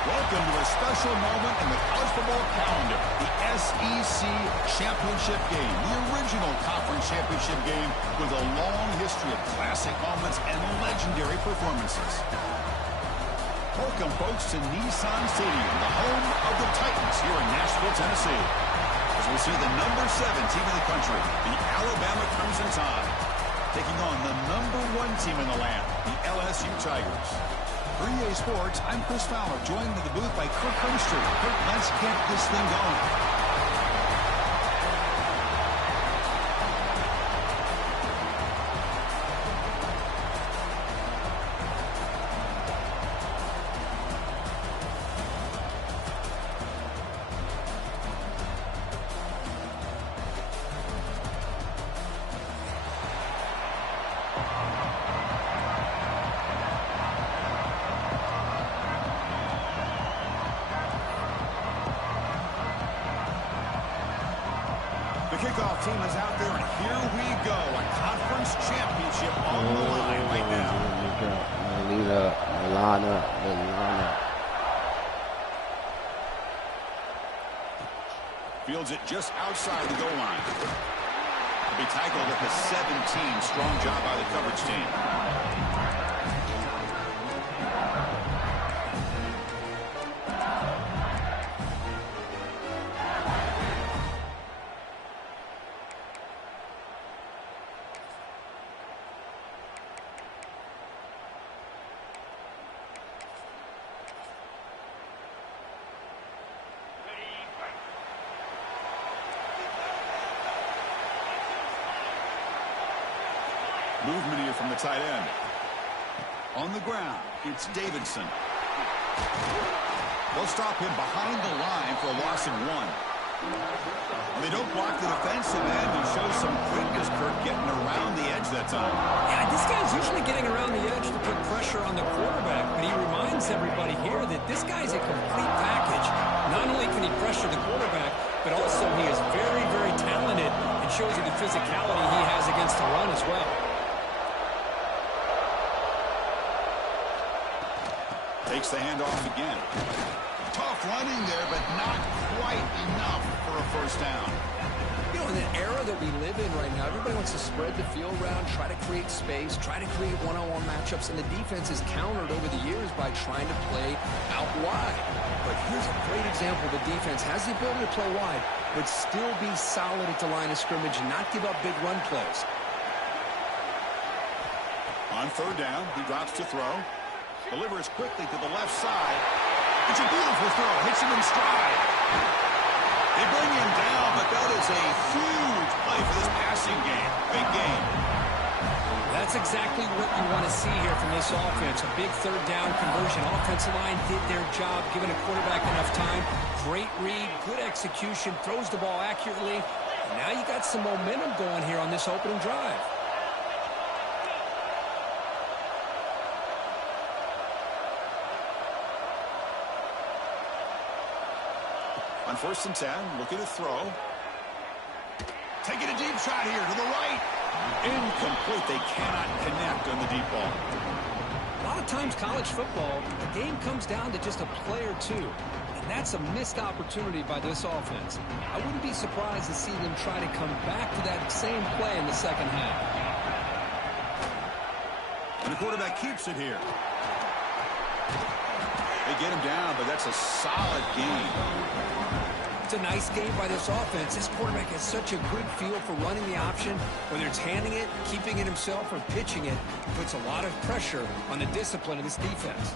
Welcome to a special moment in the college football calendar, the SEC Championship Game, the original conference championship game with a long history of classic moments and legendary performances. Welcome, folks, to Nissan Stadium, the home of the Titans here in Nashville, Tennessee, as we see the number 7 team in the country, the Alabama Crimson Tide, taking on the number 1 team in the land, the LSU Tigers. For EA Sports, I'm Chris Fowler, joined in the booth by Kirk Krimson. Kirk, let's get this thing going. Kickoff team is out there, and here we go. A conference championship on the line right now. Fields it just outside the goal line. To be tackled at the 17. Strong job by the coverage team. Movement here from the tight end. On the ground, it's Davidson. They'll stop him behind the line for a loss of 1. They don't block the defensive end, who shows some quickness, Kirk, getting around the edge that time. Yeah, this guy's usually getting around the edge to put pressure on the quarterback, but he reminds everybody here that this guy's a complete package. Not only can he pressure the quarterback, but also he is very, very talented and shows you the physicality he has against the run as well. Takes the handoff again. Tough running there, but not quite enough for a first down. You know, in the era that we live in right now, everybody wants to spread the field around, try to create space, try to create one-on-one matchups, and the defense is countered over the years by trying to play out wide. But here's a great example. The defense has the ability to play wide, but still be solid at the line of scrimmage and not give up big run plays. On third down, he drops to throw. Delivers quickly to the left side. It's a beautiful throw. Hits him in stride. They bring him down, but that is a huge play for this passing game. Big game. That's exactly what you want to see here from this offense. A big third down conversion. Offensive line did their job, giving a quarterback enough time. Great read, good execution, throws the ball accurately. And now you got some momentum going here on this opening drive. On 1st and 10, looking to throw. Taking a deep shot here to the right. Incomplete. They cannot connect on the deep ball. A lot of times college football, the game comes down to just a play or two. And that's a missed opportunity by this offense. I wouldn't be surprised to see them try to come back to that same play in the second half. And the quarterback keeps it here. They get him down, but that's a solid game. It's a nice game by this offense. This quarterback has such a good feel for running the option. Whether it's handing it, keeping it himself, or pitching it, puts a lot of pressure on the discipline of this defense.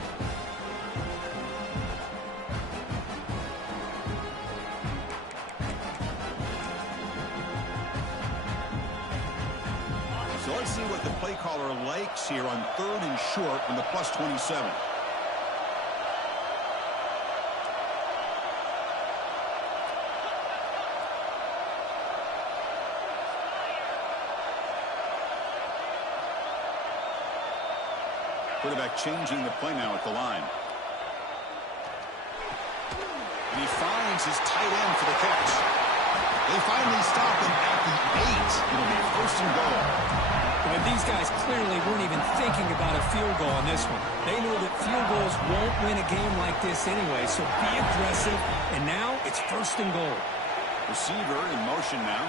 see what the play caller likes here on 3rd and short from the +27. Quarterback changing the play now at the line. And he finds his tight end for the catch. They finally stop him at the 8. It'll be 1st and goal. But these guys clearly weren't even thinking about a field goal on this one. They know that field goals won't win a game like this anyway, so be aggressive. And now it's 1st and goal. Receiver in motion now.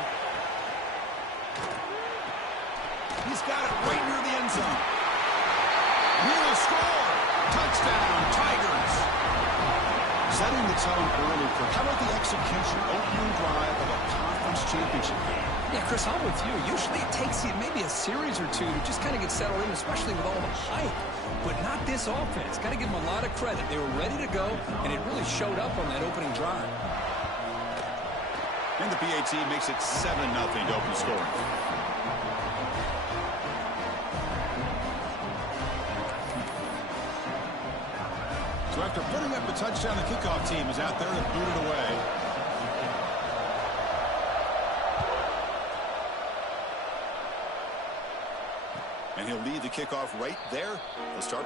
He's got it right near the end zone. He will score. Touchdown, Tigers. Setting the tone early for how about the execution, opening drive of a conference championship game? Yeah, Chris, I'm with you. Usually it takes you maybe a series or two to just kind of get settled in, especially with all the hype. But not this offense. Got to give them a lot of credit. They were ready to go, and it really showed up on that opening drive. And the PAT makes it 7-0 to open the scoring. So after putting up a touchdown, the kickoff team is out there to boot it away. And he'll lead the kickoff right there. They'll start.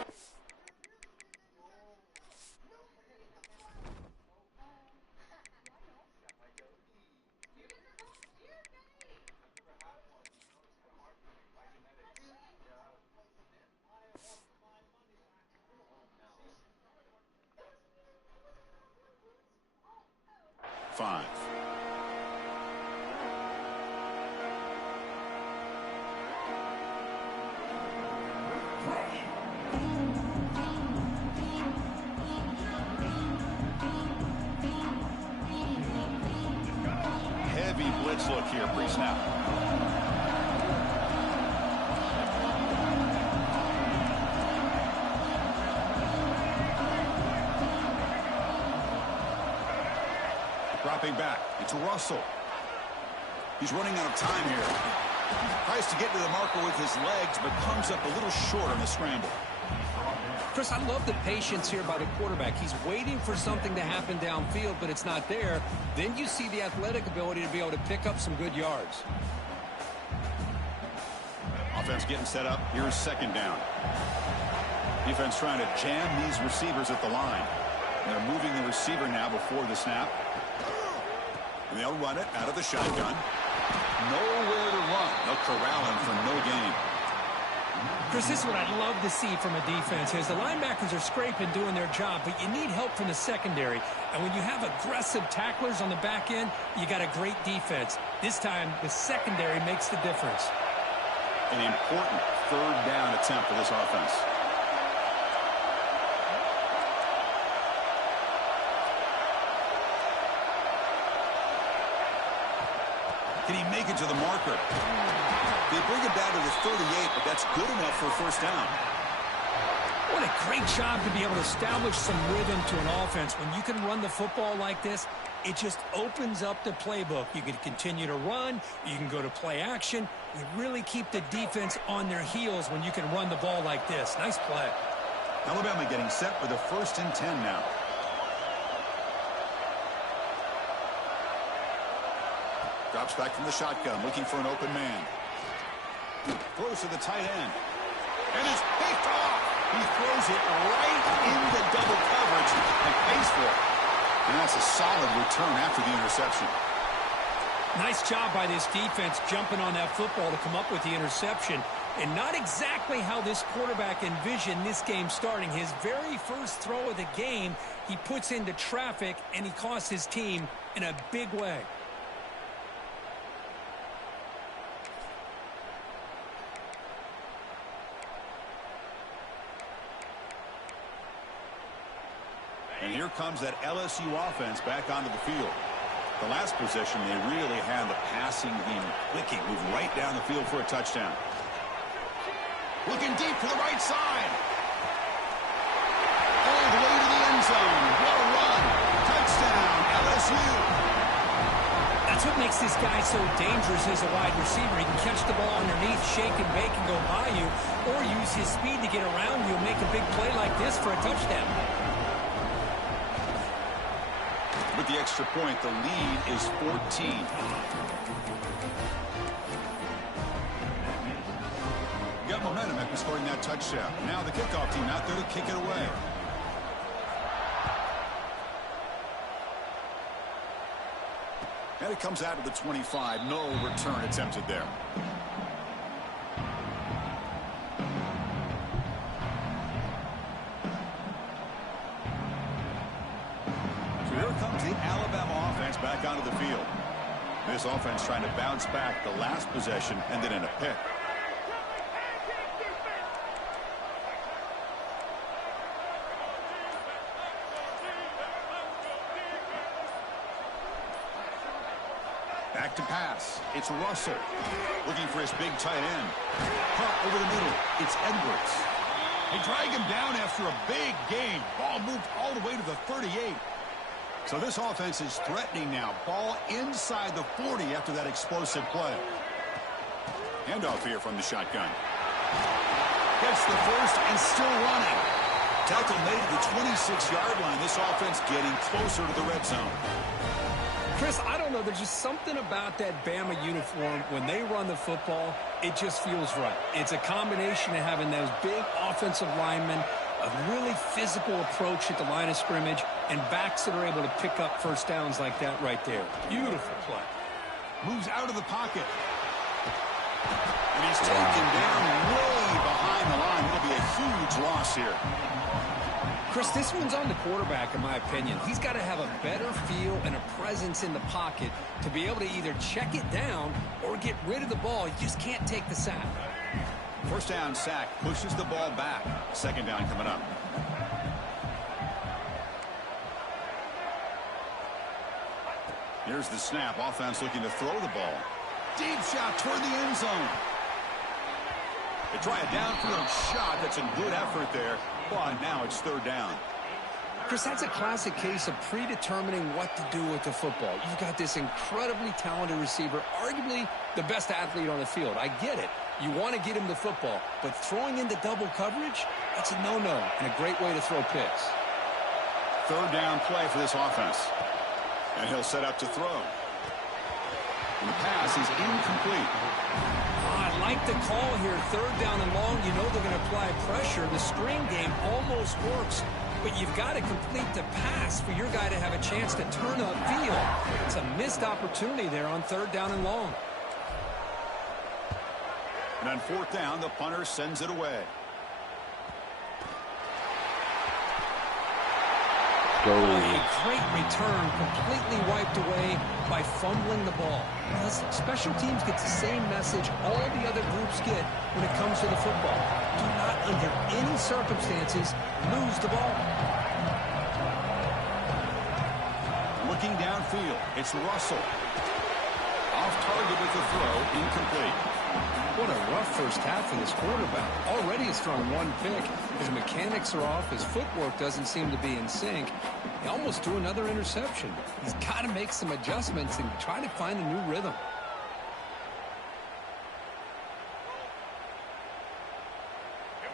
Five. Heavy blitz look here pre-snap. Dropping back. It's Russell. He's running out of time here. Tries to get to the marker with his legs, but comes up a little short on the scramble. Chris, I love the patience here by the quarterback. He's waiting for something to happen downfield, but it's not there. Then you see the athletic ability to be able to pick up some good yards. Offense getting set up. Here's 2nd down. Defense trying to jam these receivers at the line. And they're moving the receiver now before the snap. And they'll run it out of the shotgun. Nowhere to run. They'll corral him for no gain. Chris, this is what I'd love to see from a defense is the linebackers are scraping, doing their job, but you need help from the secondary. And when you have aggressive tacklers on the back end, you got a great defense. This time, the secondary makes the difference. An important 3rd down attempt for this offense. Can he make it to the marker? They bring him down to the 38, but that's good enough for a 1st down. What a great job to be able to establish some rhythm to an offense. When you can run the football like this, it just opens up the playbook. You can continue to run. You can go to play action. You really keep the defense on their heels when you can run the ball like this. Nice play. Alabama getting set for the 1st and 10 now. Drops back from the shotgun, looking for an open man. Throws to the tight end. And it's picked off. He throws it right into double coverage and pays for it. And that's a solid return after the interception. Nice job by this defense jumping on that football to come up with the interception. And not exactly how this quarterback envisioned this game starting. His very first throw of the game, he puts into traffic, and he costs his team in a big way. And here comes that LSU offense back onto the field. The last possession, they really had the passing game clicking, move right down the field for a touchdown. Looking deep to the right side. All the way to the end zone. What a run. Touchdown, LSU. That's what makes this guy so dangerous as a wide receiver. He can catch the ball underneath, shake and bake and go by you, or use his speed to get around you and make a big play like this for a touchdown. With the extra point, the lead is 14. Got momentum after scoring that touchdown. Now the kickoff team out there to kick it away. And it comes out to the 25. No return attempted there. So here comes the Alabama offense back onto the field. This offense trying to bounce back the last possession and then in a pick. Back to pass. It's Russell. Looking for his big tight end. Pump over the middle. It's Edwards. They drag him down after a big gain. Ball moved all the way to the 38. So this offense is threatening now. Ball inside the 40 after that explosive play. Handoff here from the shotgun. Gets the first and still running. Tackle made to the 26-yard line. This offense getting closer to the red zone. Chris, I don't know. There's just something about that Bama uniform. When they run the football, it just feels right. It's a combination of having those big offensive linemen, a really physical approach at the line of scrimmage, and backs that are able to pick up first downs like that right there. Beautiful play. Moves out of the pocket. And he's taken down way behind the line. It'll be a huge loss here. Chris, this one's on the quarterback, in my opinion. He's got to have a better feel and a presence in the pocket to be able to either check it down or get rid of the ball. You just can't take the sack. First down sack, pushes the ball back. Second down coming up. Here's the snap. Offense looking to throw the ball. Deep shot toward the end zone. They try a downfield shot. That's a good effort there. But now it's third down. Chris, that's a classic case of predetermining what to do with the football. You've got this incredibly talented receiver, arguably the best athlete on the field. I get it. You want to get him the football, but throwing into double coverage, that's a no-no and a great way to throw picks. Third down play for this offense. And he'll set up to throw. And the pass is incomplete. I like the call here. Third down and long. You know they're going to apply pressure. The screen game almost works, but you've got to complete the pass for your guy to have a chance to turn upfield. It's a missed opportunity there on third down and long. And on fourth down, the punter sends it away. Oh, a great return, completely wiped away by fumbling the ball. Listen, special teams get the same message all the other groups get when it comes to the football. Do not, under any circumstances, lose the ball. Looking downfield, it's Russell. Off target with the throw, incomplete. What a rough first half for this quarterback. Already has thrown one pick. His mechanics are off. His footwork doesn't seem to be in sync. He almost threw another interception. He's got to make some adjustments and try to find a new rhythm.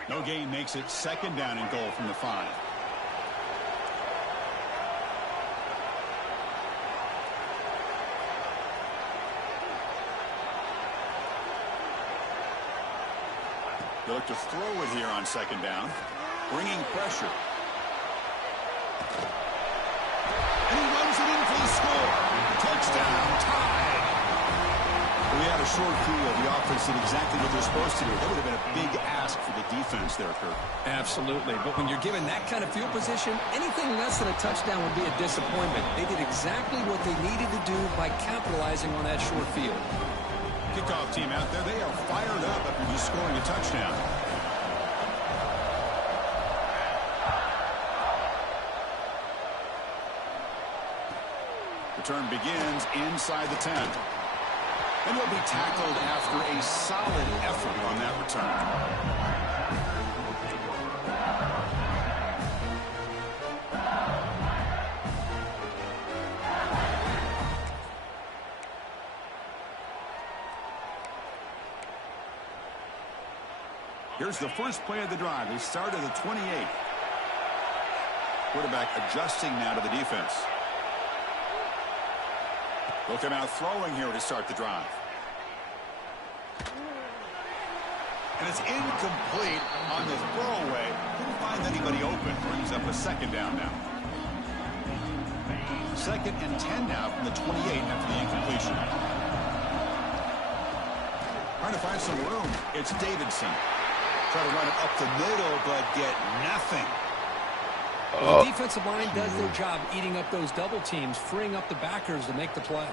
No gain makes it second down and goal from the 5. They look to throw it here on second down, bringing pressure. And he runs it in for the score. Touchdown, tied. We had a short field. The offense did exactly what they're supposed to do. That would have been a big ask for the defense there, Kirk. Absolutely. But when you're given that kind of field position, anything less than a touchdown would be a disappointment. They did exactly what they needed to do by capitalizing on that short field. Kickoff team out there, they are fired up after just scoring a touchdown. Return begins inside the 10. And he'll be tackled after a solid effort on that return. Here's the first play of the drive. They start at the 28. Quarterback adjusting now to the defense. They'll come out throwing here to start the drive. And it's incomplete on the throwaway. Didn't find anybody open. Brings up a second down now. 2nd and 10 now from the 28 after the incompletion. Trying to find some room. It's Davidson. Try to run it up the middle, but get nothing. The defensive line does their job eating up those double teams, freeing up the backers to make the play.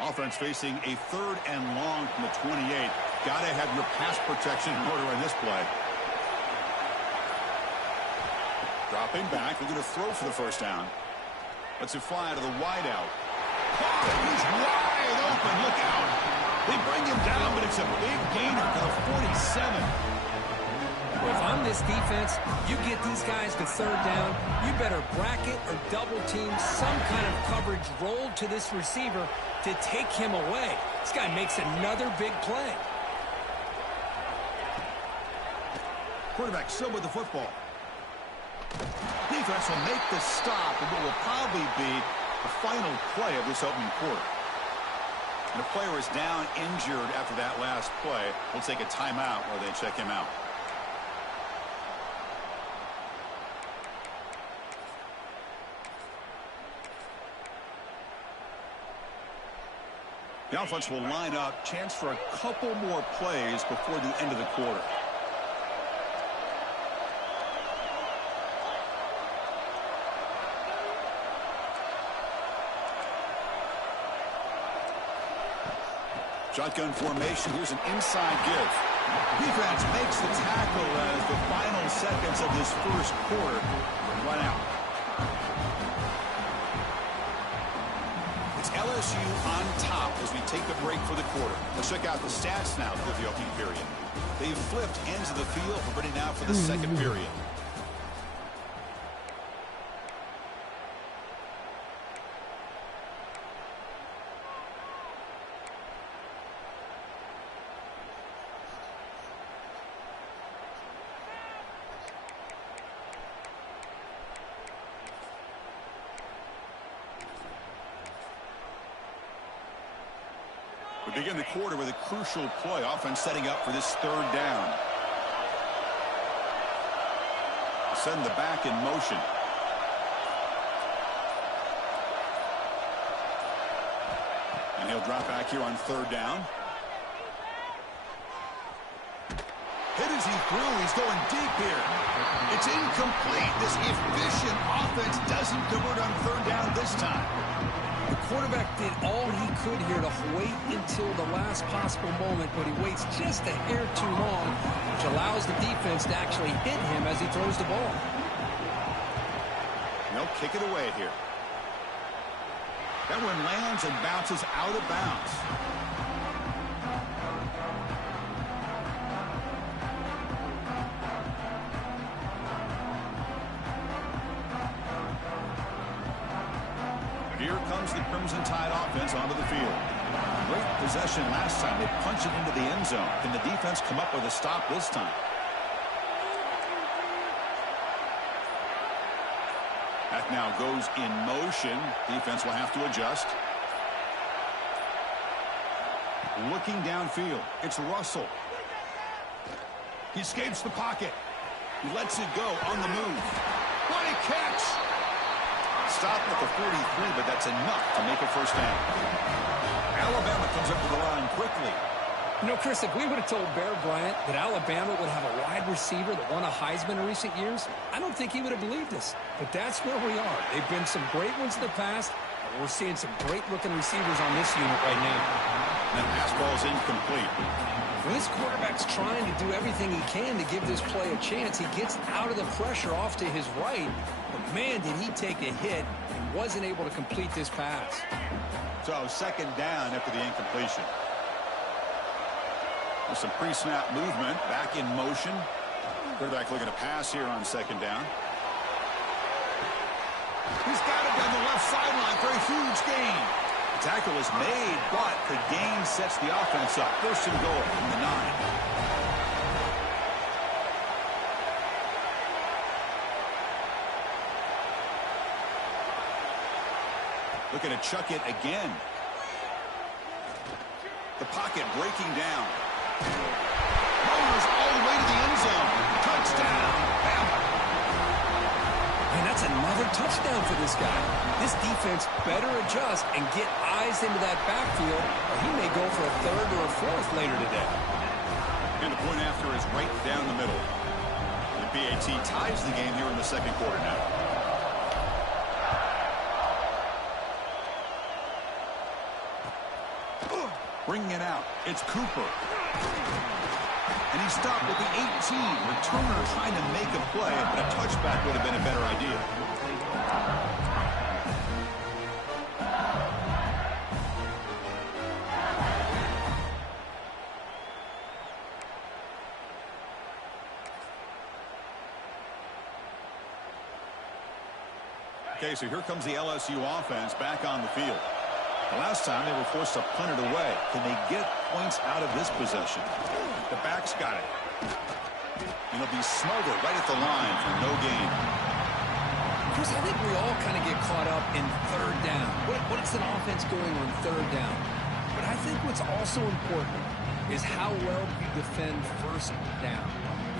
Offense facing a 3rd and long from the 28. Got to have your pass protection in order on this play. Dropping back, looking to throw for the first down. Lets it fly to the wideout. Oh, he's wide open. Look out. They bring him down, but it's a big gainer to the 47. If I'm this defense, you get these guys to 3rd down, you better bracket or double team some kind of coverage roll to this receiver to take him away. This guy makes another big play. Quarterback still with the football. Defense will make the stop, and what will probably be the final play of this opening quarter. And the player is down injured after that last play. We'll take a timeout while they check him out. The offense will line up. Chance for a couple more plays before the end of the quarter. Shotgun formation. Here's an inside give. Defense makes the tackle as the final seconds of this first quarter run out. It's LSU on top as we take a break for the quarter. Let's check out the stats now for the opening period. They've flipped ends of the field. We're ready now for the second period. We begin the quarter with a crucial play. Offense setting up for this 3rd down. Send the back in motion. And he'll drop back here on 3rd down. Hit as he threw. He's going deep here. It's incomplete. This efficient offense doesn't convert on 3rd down this time. The quarterback did all he could here to wait until the last possible moment, but he waits just a hair too long, which allows the defense to actually hit him as he throws the ball. They'll kick it away here. That one lands and bounces out of bounds. Here comes the Crimson Tide offense onto the field. Great possession last time. They punch it into the end zone. Can the defense come up with a stop this time? That now goes in motion. Defense will have to adjust. Looking downfield. It's Russell. He escapes the pocket. He lets it go on the move. What a catch! Stop at the 43, but that's enough to make a first down. Alabama comes up to the line quickly. You know, Chris, if we would have told Bear Bryant that Alabama would have a wide receiver that won a Heisman in recent years, I don't think he would have believed us. But that's where we are. They've been some great ones in the past, and we're seeing some great-looking receivers on this unit right now. That pass ball is incomplete. When this quarterback's trying to do everything he can to give this play a chance, he gets out of the pressure off to his right. But, man, did he take a hit and wasn't able to complete this pass. So, 2nd down after the incompletion. With some pre-snap movement, back in motion. Quarterback looking to pass here on second down. He's got it down the left sideline for a huge gain. The tackle is made, but the gain sets the offense up. First and goal from the 9. Looking to chuck it again. The pocket breaking down. Mowers all the way to the end zone. Touchdown, Bama. And that's another touchdown for this guy. This defense better adjust and get eyes into that backfield, or he may go for a third or a fourth later today. And the point after is right down the middle. The BAT ties the game here in the second quarter now. Bringing it out. It's Cooper. And he stopped at the 18. Returner trying to make a play, but a touchback would have been a better idea. Okay, so here comes the LSU offense back on the field. The last time they were forced to punt it away. Can they get points out of this possession? The back's got it. And it'll be smothered right at the line for no gain. Chris, I think we all kind of get caught up in third down. What is an offense doing on third down? But I think what's also important is how well you defend first down.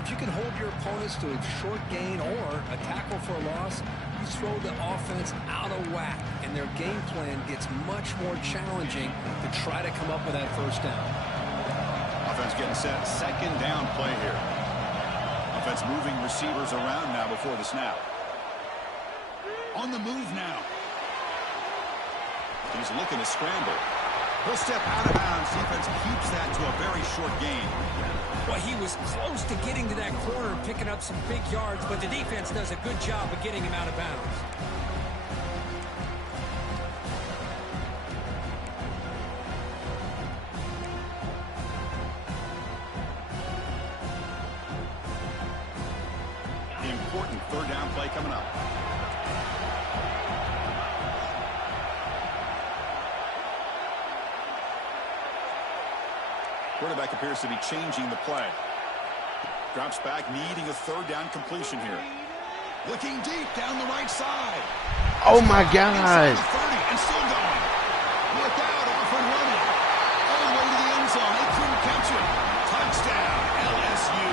If you can hold your opponents to a short gain or a tackle for a loss, you throw the offense out of whack, and their game plan gets much more challenging to try to come up with that first down. Offense getting set. Second down play here. Offense moving receivers around now before the snap. On the move now. He's looking to scramble. He'll step out of bounds. Defense keeps that to a very short gain. Well, he was close to getting to that corner, picking up some big yards, but the defense does a good job of getting him out of bounds. The important third down play coming up. Quarterback appears to be changing the play. Drops back, needing a third down completion here. Looking deep down the right side. Oh my God! Inside the 30 and still going. Look out, off and running. All the way to the end zone. They couldn't catch it. Touchdown, LSU.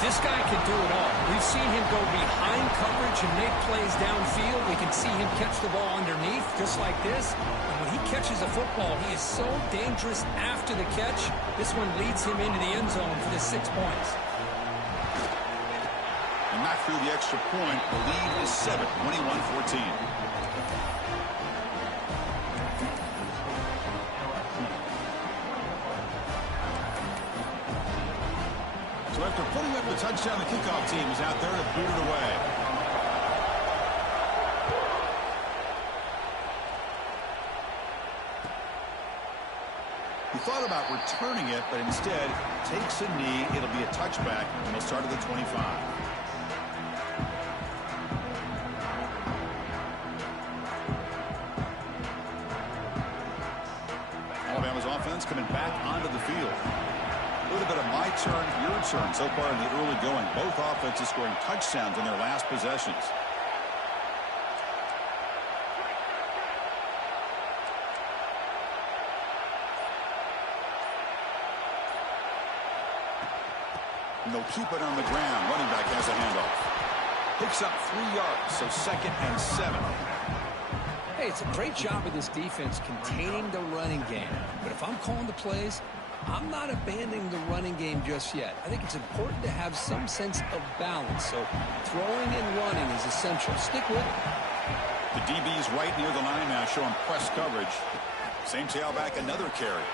This guy can do it all. We've seen him go behind coverage and make plays downfield. We can see him catch the ball underneath, just like this. And when he catches a football, he is so dangerous after the catch. This one leads him into the end zone for the 6 points. And not through the extra point. The lead is 7, 21-14. So after putting up the touchdown, the kickoff team is out there to boot it away. He thought about returning it, but instead takes a knee. It'll be a touchback, and they'll start at the 25. Alabama's offense coming back onto the field. A little bit of my turn, your turn so far in the early going. Both offenses scoring touchdowns in their last possessions. And they'll keep it on the ground. Running back has a handoff. Picks up 3 yards, so 2nd and 7. Hey, it's a great job of this defense containing the running game. But if I'm calling the plays, I'm not abandoning the running game just yet. I think it's important to have some sense of balance. So throwing and running is essential. Stick with it. The DB's right near the line now, showing press coverage. Same tailback, another carry.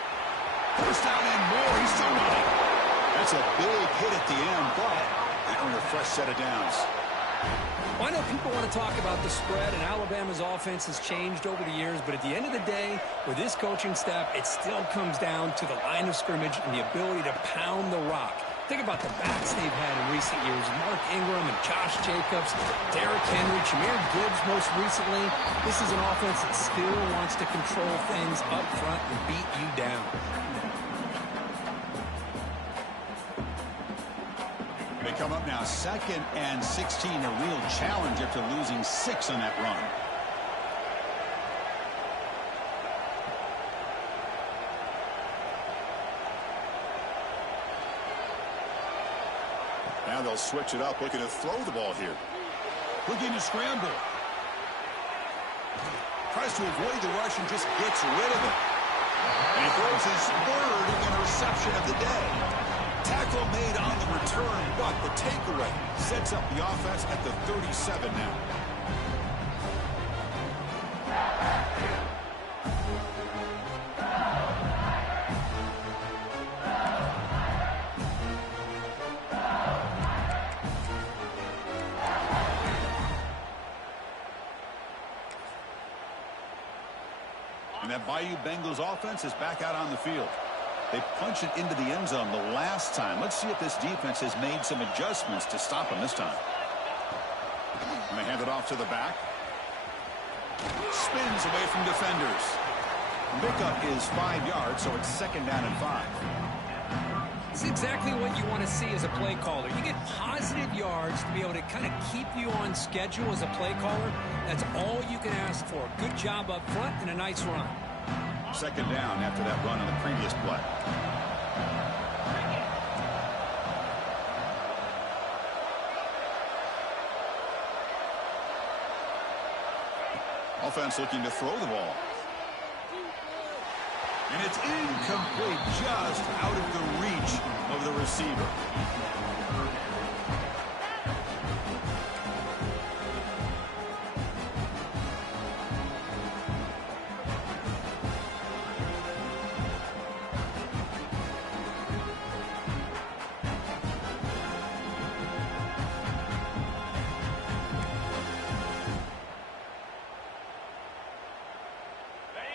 First down and more. He's still running. That's a big hit at the end, but they earn a fresh set of downs. Well, I know people want to talk about the spread, and Alabama's offense has changed over the years, but at the end of the day, with this coaching staff, it still comes down to the line of scrimmage and the ability to pound the rock. Think about the backs they've had in recent years. Mark Ingram and Josh Jacobs, Derrick Henry, Jahmyr Gibbs most recently. This is an offense that still wants to control things up front and beat you down. They come up now 2nd and 16, a real challenge after losing 6 on that run. Now they'll switch it up, looking to throw the ball here. Looking to scramble. Tries to avoid the rush and just gets rid of it. And he throws his 3rd interception of the day. Tackle made on the return, but the takeaway sets up the offense at the 37 now. And that Bayou Bengals offense is back out on the field. They punch it into the end zone the last time. Let's see if this defense has made some adjustments to stop them this time. And they hand it off to the back. Spins away from defenders. Pickup is 5 yards, so it's 2nd down and 5. It's exactly what you want to see as a play caller. You get positive yards to be able to kind of keep you on schedule as a play caller. That's all you can ask for. Good job up front and a nice run. 2nd down after that run on the previous play. Offense looking to throw the ball. And it's incomplete, just out of the reach of the receiver.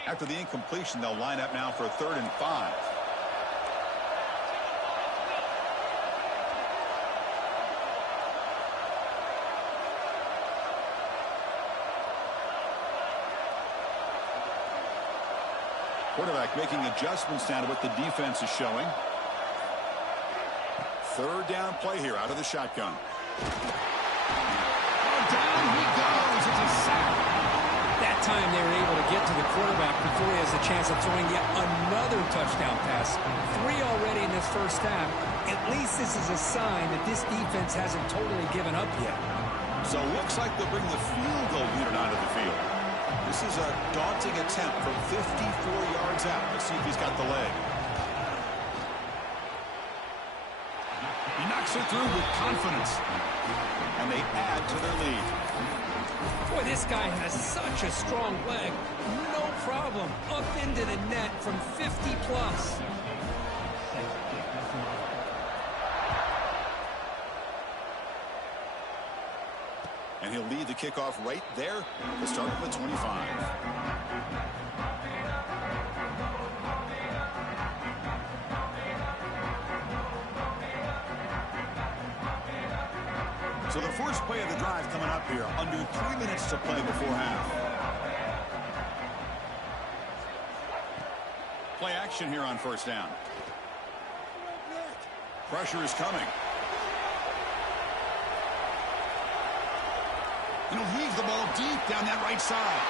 After the incompletion, they'll line up now for a 3rd and 5. Quarterback making adjustments now to what the defense is showing. 3rd down play here out of the shotgun. Down he goes. It's a sack. That time they were able to get to the quarterback before he has a chance of throwing yet another touchdown pass. 3 already in this first half. At least this is a sign that this defense hasn't totally given up yet. So it looks like they'll bring the field goal unit onto the field. This is a daunting attempt from 54 yards out. Let's see if he's got the leg. He knocks it through with confidence. And they add to their lead. Boy, this guy has such a strong leg. No problem. Up into the net from 50 plus. And he'll lead the kickoff right there to start with 25. So the first play of the drive coming up here. Under 3 minutes to play before half. Play action here on 1st down. Pressure is coming. And he'll heave the ball deep down that right side.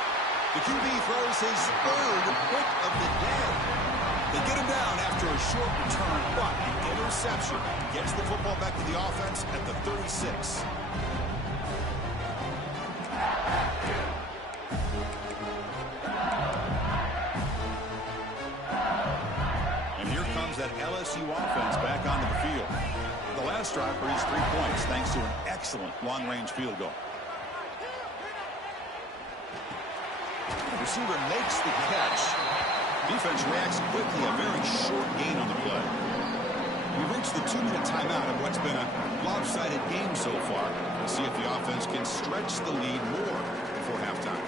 The QB throws his 3rd pick of the day. They get him down after a short return, but an interception gets the football back to the offense at the 36. And here comes that LSU offense back onto the field. The last drive produced 3 points thanks to an excellent long-range field goal. The receiver makes the catch. Defense reacts quickly, a very short gain on the play. We've reached the 2-minute timeout of what's been a lopsided game so far. We'll see if the offense can stretch the lead more before halftime.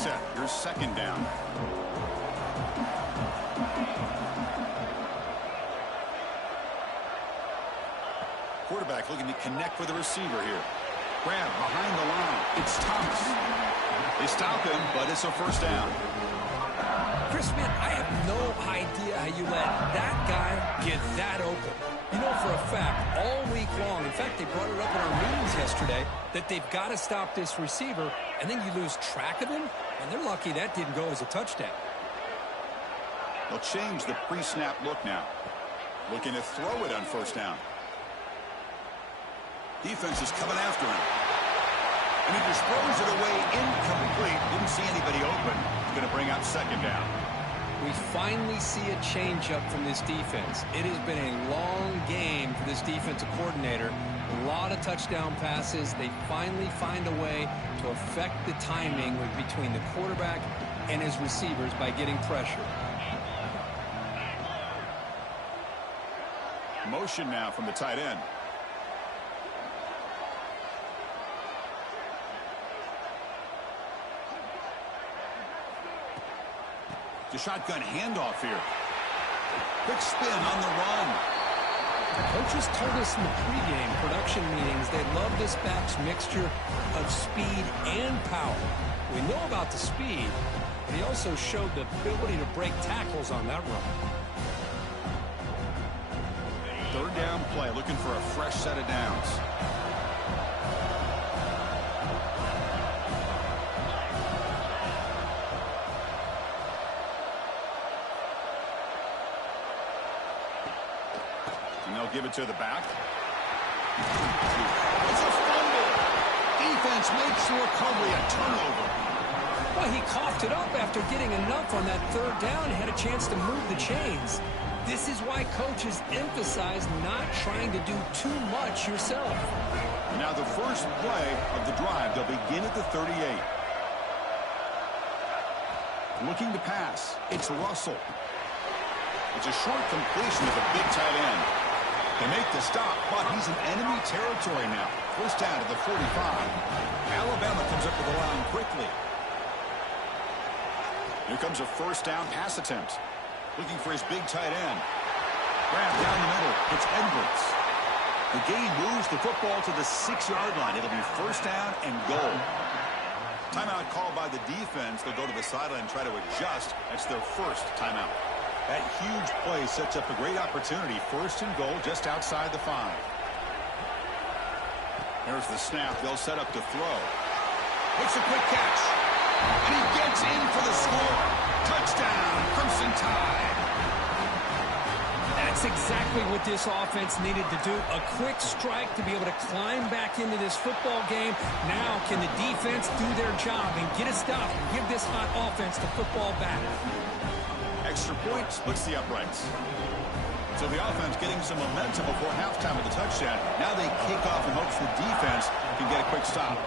set. Here's second down. Quarterback looking to connect with the receiver here. Grab behind the line. It's Thomas. They stop him, but it's a first down. Chris, man, I have no idea how you let that guy get that open. You know for a fact, all week long, in fact, they brought it up in our meetings yesterday, that they've got to stop this receiver, and then you lose track of him, and they're lucky that didn't go as a touchdown. They'll change the pre-snap look now. Looking to throw it on first down. Defense is coming after him. And he just throws it away incomplete. Didn't see anybody open. He's going to bring up second down. We finally see a change-up from this defense. It has been a long game for this defensive coordinator. A lot of touchdown passes. They finally find a way to affect the timing between the quarterback and his receivers by getting pressure. Motion now from the tight end. The shotgun handoff here. Quick spin on the run. The coaches told us in the pregame production meetings they love this back's mixture of speed and power. We know about the speed, but he also showed the ability to break tackles on that run. Third down play, looking for a fresh set of downs. And they'll give it to the back. It's a fumble. Defense makes the recovery a turnover. Well, he coughed it up after getting enough on that third down and had a chance to move the chains. This is why coaches emphasize not trying to do too much yourself. Now the first play of the drive, they'll begin at the 38. Looking to pass, it's Russell. It's a short completion of a big tight end. They make the stop, but he's in enemy territory now. First down at the 45. Alabama comes up with the line quickly. Here comes a first down pass attempt. Looking for his big tight end. Grab down the middle. It's Edwards. The gain moves the football to the 6-yard line. It'll be first down and goal. Timeout called by the defense. They'll go to the sideline and try to adjust. That's their first timeout. That huge play sets up a great opportunity. First and goal just outside the 5. There's the snap. They'll set up to throw. Makes a quick catch. And he gets in for the score. Touchdown, Crimson Tide. That's exactly what this offense needed to do. A quick strike to be able to climb back into this football game. Now can the defense do their job and get a stop and give this hot offense the football back? Extra point splits the uprights. So the offense getting some momentum before halftime with the touchdown. Now they kick off in hopes the defense can get a quick stop.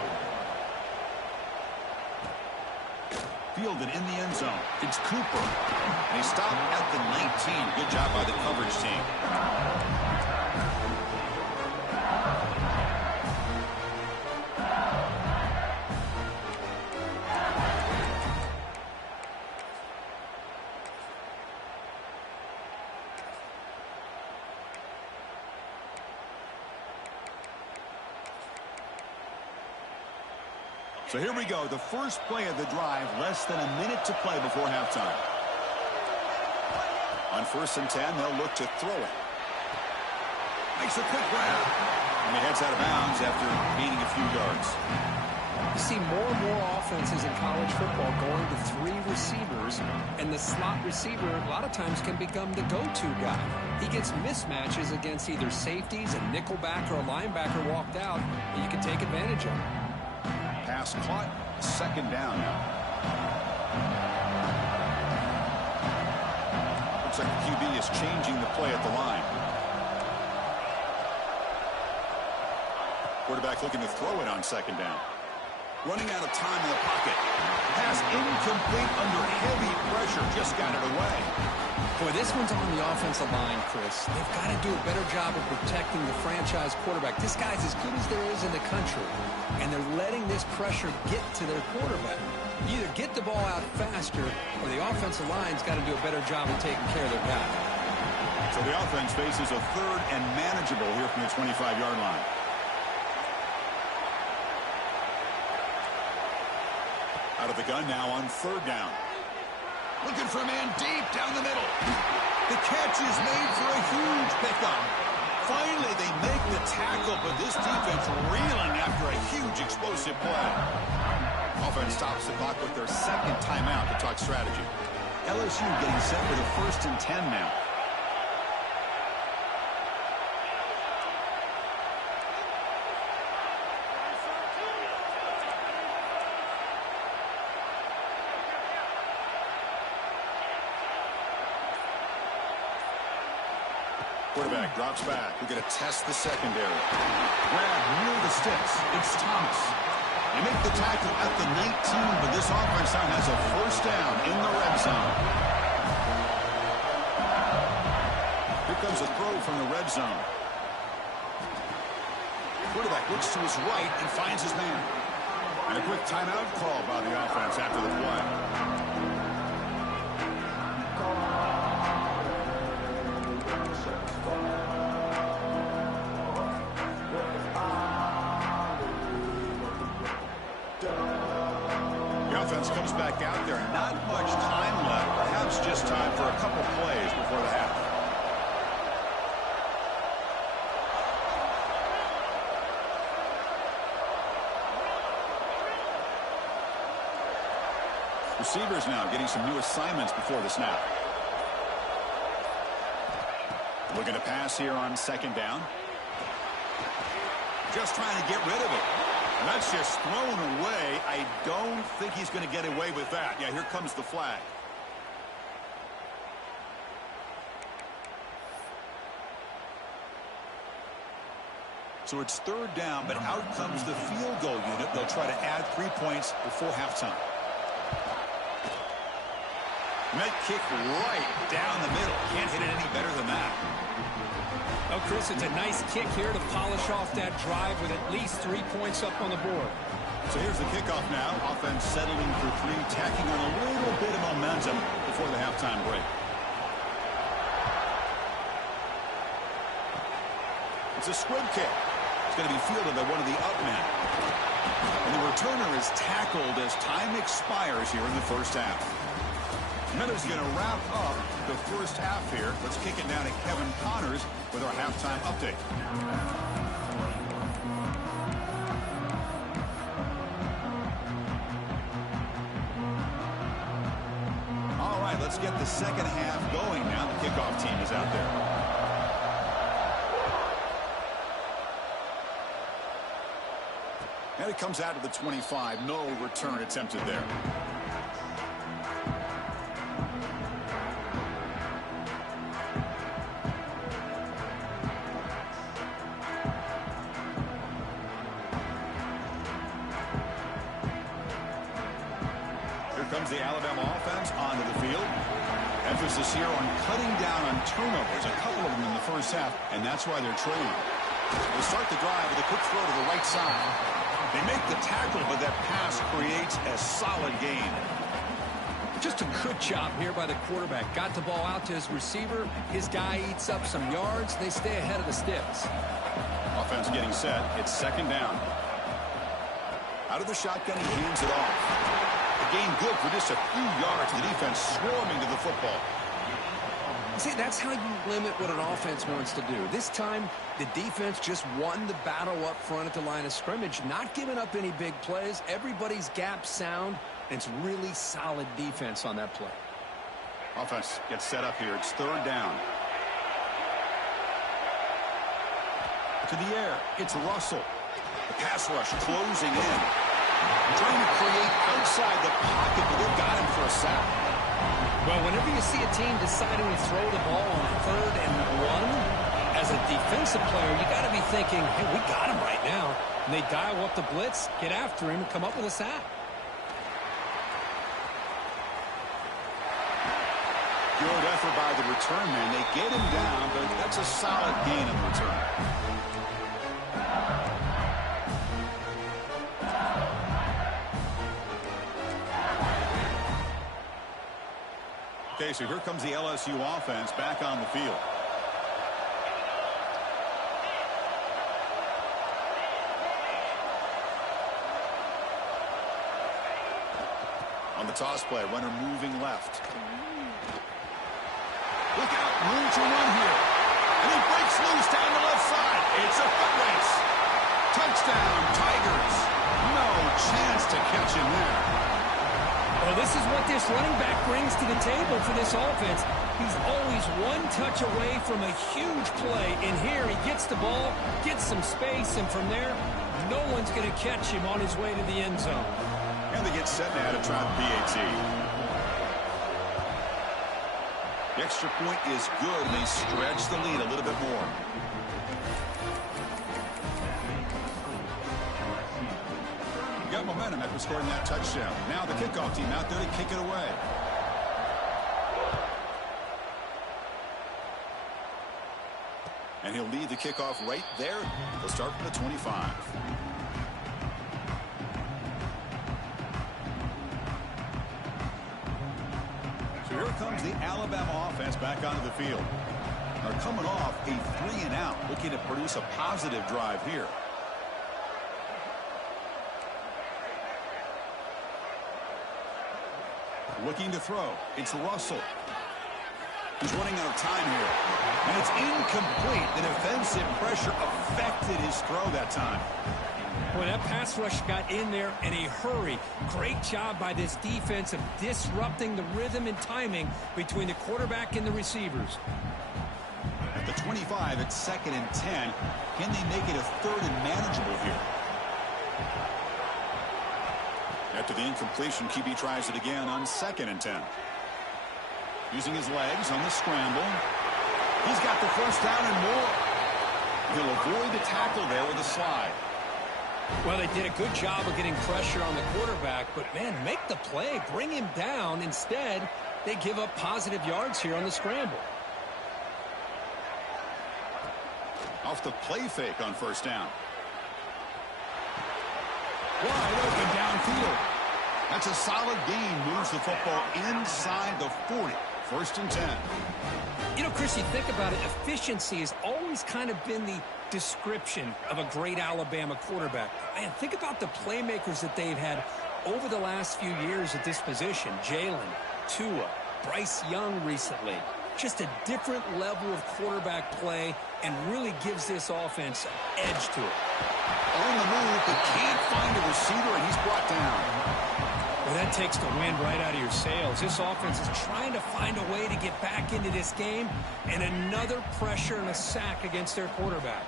Fielded in the end zone. It's Cooper. And he stopped at the 19. Good job by the coverage team. So here we go, the first play of the drive, less than a minute to play before halftime. On 1st and 10, they'll look to throw it. Makes a quick grab. And he heads out of bounds after gaining a few yards. You see more and more offenses in college football going to 3 receivers, and the slot receiver a lot of times can become the go-to guy. He gets mismatches against either safeties, a nickelback, or a linebacker walked out, and you can take advantage of it. Pass caught, second down now. Looks like the QB is changing the play at the line. Quarterback looking to throw it on second down. Running out of time in the pocket. Pass incomplete under heavy pressure. Just got it away. Boy, this one's on the offensive line, Chris. They've got to do a better job of protecting the franchise quarterback. This guy's as good as there is in the country, and they're letting this pressure get to their quarterback. You either get the ball out faster, or the offensive line's got to do a better job of taking care of their guy. So the offense faces a third and manageable here from the 25-yard line. Out of the gun now on third down. Looking for a man deep down the middle. The catch is made for a huge pickup. Finally, they make the tackle, but this defense reeling after a huge explosive play. Offense stops the clock with their second timeout to talk strategy. LSU getting set for the 1st and 10 now. Quarterback drops back. We're going to test the secondary. Grab near the sticks. It's Thomas. They make the tackle at the 19, but this offense now has a first down in the red zone. Here comes a throw from the red zone. Quarterback looks to his right and finds his man. And a quick timeout call by the offense after the play. Comes back out there. Not much time left. Perhaps just time for a couple plays before the half. Receivers now getting some new assignments before the snap. Looking to pass here on second down. Just trying to get rid of it. That's just thrown away. I don't think he's going to get away with that. Yeah, here comes the flag. So it's third down, but out comes the field goal unit. They'll try to add 3 points before halftime. And that kick right down the middle. Can't hit it any better than that. Oh, Chris, it's a nice kick here to polish off that drive with at least 3 points up on the board. So here's the kickoff now. Offense settling for 3, tacking on a little bit of momentum before the halftime break. It's a squib kick. It's going to be fielded by one of the up men. And the returner is tackled as time expires here in the first half. Miller's going to wrap up the first half here. Let's kick it down to Kevin Connors with our halftime update. All right, let's get the second half going now. The kickoff team is out there. And it comes out of the 25. No return attempted there. Comes the Alabama offense onto the field. Emphasis here on cutting down on turnovers, a couple of them in the first half, and that's why they're trailing. They start the drive with a quick throw to the right side. They make the tackle, but that pass creates a solid gain. Just a good job here by the quarterback. Got the ball out to his receiver. His guy eats up some yards. They stay ahead of the sticks. Offense getting set. It's second down. Out of the shotgun, he hands it off. The gain good for just a few yards. The defense swarming to the football. See, that's how you limit what an offense wants to do. This time, the defense just won the battle up front at the line of scrimmage, not giving up any big plays. Everybody's gap sound, and it's really solid defense on that play. Offense gets set up here. It's third down. To the air. It's Russell. The pass rush closing in. Trying to create outside the pocket, but they've got him for a sack. Well, whenever you see a team deciding to throw the ball on 3rd and 1, as as a defensive player, you got to be thinking, hey, we got him right now. And they dial up the blitz, get after him, and come up with a sack. Good effort by the return man. They get him down, but that's a solid gain on the return. Okay, so here comes the LSU offense back on the field. On the toss play, runner moving left. Look out, room to run here. And he breaks loose down the left side. It's a foot race. Touchdown, Tigers. No chance to catch him there. Well, this is what this running back brings to the table for this offense. He's always one touch away from a huge play. And here he gets the ball, gets some space, and from there, no one's going to catch him on his way to the end zone. And they get set now to try the PAT. The extra point is good, and they stretch the lead a little bit more. Got momentum after scoring that touchdown. Now the kickoff team out there to kick it away. And he'll lead the kickoff right there. They'll start from the 25. So here comes the Alabama offense back onto the field. They're coming off a 3-and-out, looking to produce a positive drive here. Looking to throw. It's Russell. He's running out of time here. And it's incomplete. The defensive pressure affected his throw that time. Boy, that pass rush got in there in a hurry. Great job by this defense of disrupting the rhythm and timing between the quarterback and the receivers. At the 25, it's 2nd and 10. Can they make it a 3rd and manageable here? After the incompletion, QB tries it again on 2nd and 10. Using his legs on the scramble. He's got the first down and more. He'll avoid the tackle there with a slide. Well, they did a good job of getting pressure on the quarterback, but, man, make the play, bring him down. Instead, they give up positive yards here on the scramble. Off the play fake on first down. Wide open downfield. That's a solid gain. Moves the football inside the 40. 1st and 10. You know, Chris, you think about it, efficiency has always kind of been the description of a great Alabama quarterback. Man, think about the playmakers that they've had over the last few years at this position. Jalen, Tua, Bryce Young recently. Just a different level of quarterback play and really gives this offense an edge to it. On the move, but can't find a receiver, and he's brought down. Well, that takes the wind right out of your sails. This offense is trying to find a way to get back into this game, and another pressure and a sack against their quarterback.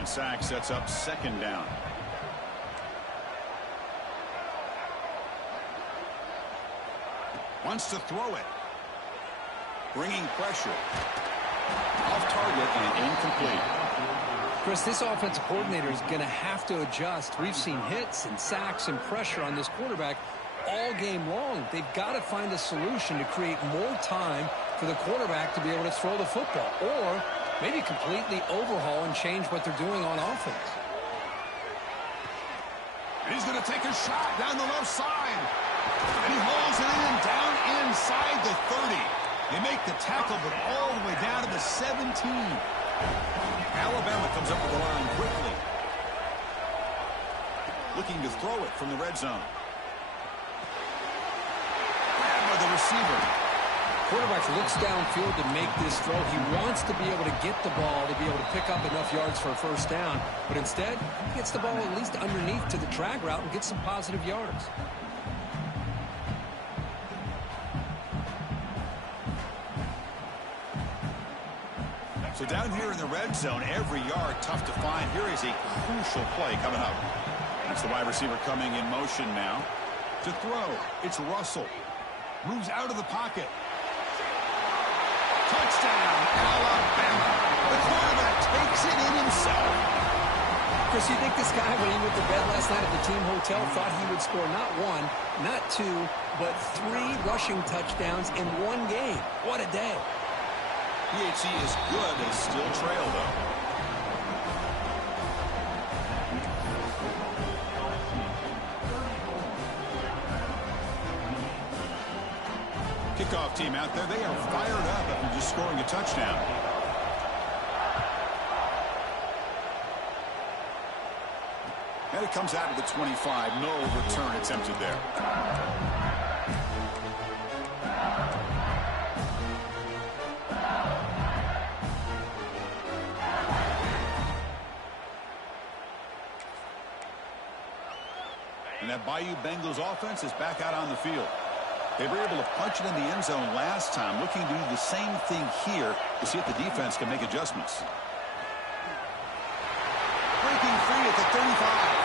The sack sets up 2nd down. Wants to throw it. Bringing pressure. Off target and incomplete. Chris, this offensive coordinator is going to have to adjust. We've seen hits and sacks and pressure on this quarterback all game long. They've got to find a solution to create more time for the quarterback to be able to throw the football, or maybe completely overhaul and change what they're doing on offense. He's going to take a shot down the left side. And he hauls it in down inside the 30. They make the tackle, but all the way down to the 17. Alabama comes up with the line quickly. Looking to throw it from the red zone. Grabbed by the receiver. Quarterback looks downfield to make this throw. He wants to be able to get the ball to be able to pick up enough yards for a first down. But instead, he gets the ball at least underneath to the drag route and gets some positive yards. So down here in the red zone, every yard tough to find. Here is a crucial play coming up. That's the wide receiver coming in motion now. To throw, it's Russell. Moves out of the pocket. Touchdown, Alabama. The quarterback takes it in himself. Chris, you think this guy, when he went to bed last night at the team hotel, thought he would score not one, not two, but 3 rushing touchdowns in one game? What a day. PHC is good. They still trail, though. Kickoff team out there. They are fired up after just scoring a touchdown. And it comes out of the 25. No return attempted there. And that Bayou Bengals offense is back out on the field. They were able to punch it in the end zone last time, looking to do the same thing here to see if the defense can make adjustments. Breaking free at the 35.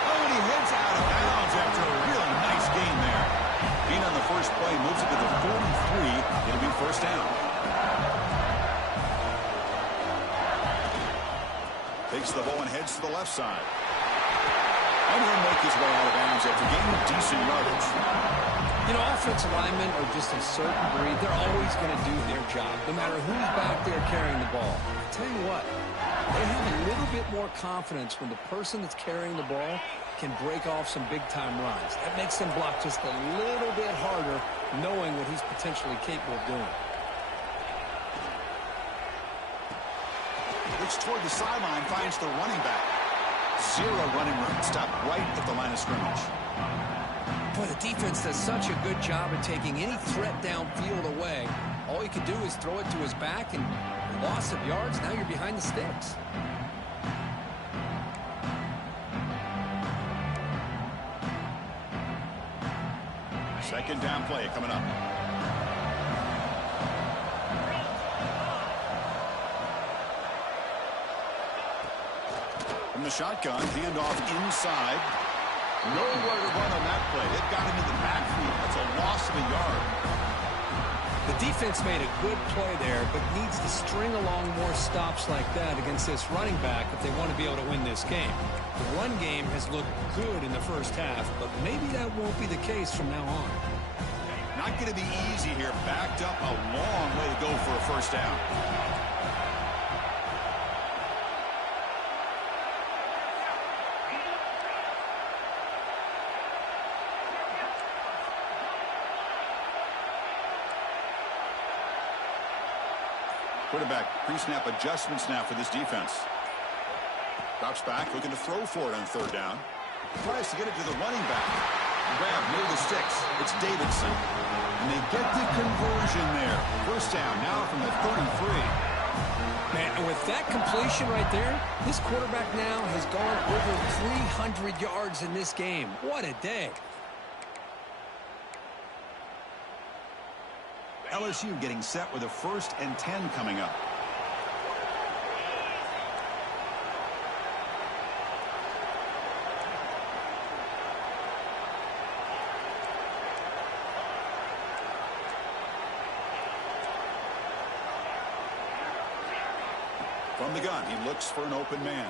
Oh, and he heads out of bounds after a really nice gain there. Being on the first play moves it to the 43. It'll be first down. Takes the ball and heads to the left side. And he'll make his way out of bounds after gaining decent yardage. You know, offensive linemen are just a certain breed. They're always going to do their job, no matter who's back there carrying the ball. I tell you what, they have a little bit more confidence when the person that's carrying the ball can break off some big-time runs. That makes them block just a little bit harder, knowing what he's potentially capable of doing. Looks toward the sideline, finds the running back. 0 running room. Stopped right at the line of scrimmage. Boy, the defense does such a good job at taking any threat downfield away. All you can do is throw it to his back, and loss of yards, now you're behind the sticks. Second down play coming up. From the shotgun, handoff inside. Nowhere to run on that play. It got into the backfield. That's a loss of a yard. The defense made a good play there, but needs to string along more stops like that against this running back if they want to be able to win this game. The run game has looked good in the first half, but maybe that won't be the case from now on. Not going to be easy here. Backed up a long way to go for a first down. Quarterback pre-snap adjustments now for this defense. Drops back, looking to throw for it on third down. Tries to get it to the running back. Grab near the sticks. It's Davidson. And they get the conversion there. First down now from the 33. Man, and with that completion right there, this quarterback now has gone over 300 yards in this game. What a day. LSU getting set with a 1st and 10 coming up. From the gun, he looks for an open man.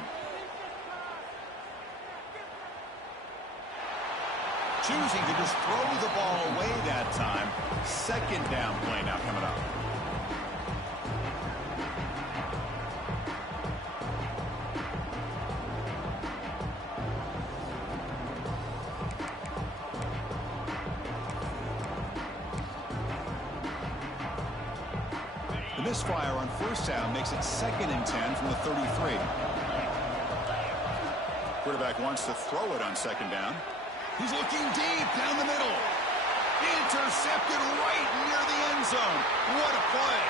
Choosing to just throw the ball away that time. Second down play now coming up. The misfire on first down makes it 2nd and 10 from the 33. Quarterback wants to throw it on 2nd down. He's looking deep down the middle. Intercepted right near the end zone. What a play.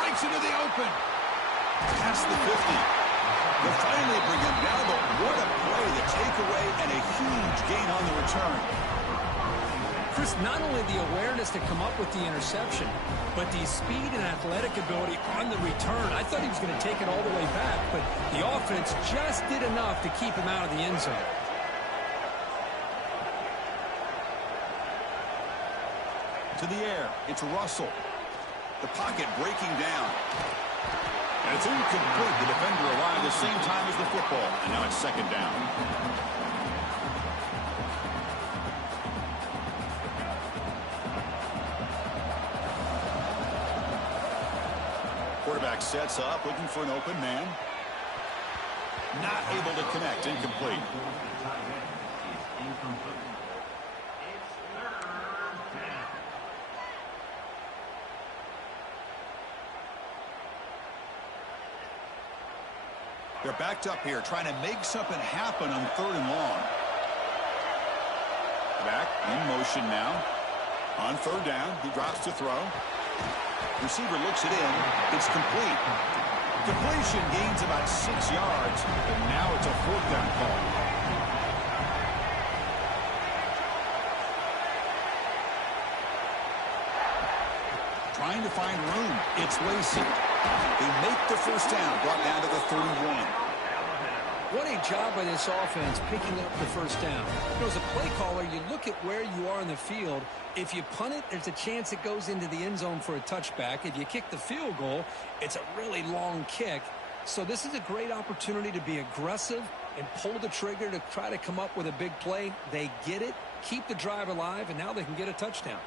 Breaks into the open. Past the 50. They'll finally bring him down, but what a play. The takeaway and a huge gain on the return. Chris, not only the awareness to come up with the interception, but the speed and athletic ability on the return. I thought he was going to take it all the way back, but the offense just did enough to keep him out of the end zone. To the air, it's Russell. The pocket breaking down. And it's incomplete. The defender arrived the same time as the football. And now it's second down. Quarterback sets up, looking for an open man. Not able to connect. Incomplete. They're backed up here, trying to make something happen on 3rd and long. Back in motion now. On 3rd down, he drops to throw. Receiver looks it in. It's complete. Completion gains about 6 yards, and now it's a 4th down call. Trying to find room. It's Lacey. They make the 1st down, brought down to the 31. What a job by this offense picking up the 1st down. You know, as a play caller, you look at where you are in the field. If you punt it, there's a chance it goes into the end zone for a touchback. If you kick the field goal, it's a really long kick. So this is a great opportunity to be aggressive and pull the trigger to try to come up with a big play. They get it, keep the drive alive, and now they can get a touchdown.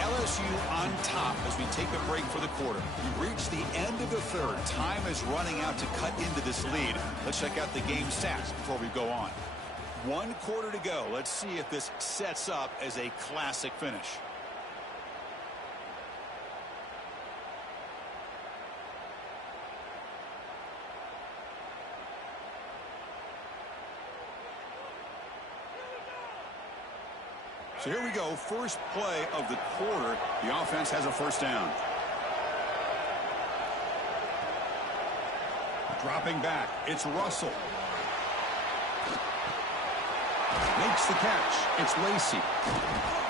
LSU on top as we take a break for the quarter. We reach the end of the 3rd. Time is running out to cut into this lead. Let's check out the game stats before we go on. 1 quarter to go. Let's see if this sets up as a classic finish. So here we go, first play of the quarter. The offense has a 1st down. Dropping back, it's Russell. Makes the catch, it's Lacey.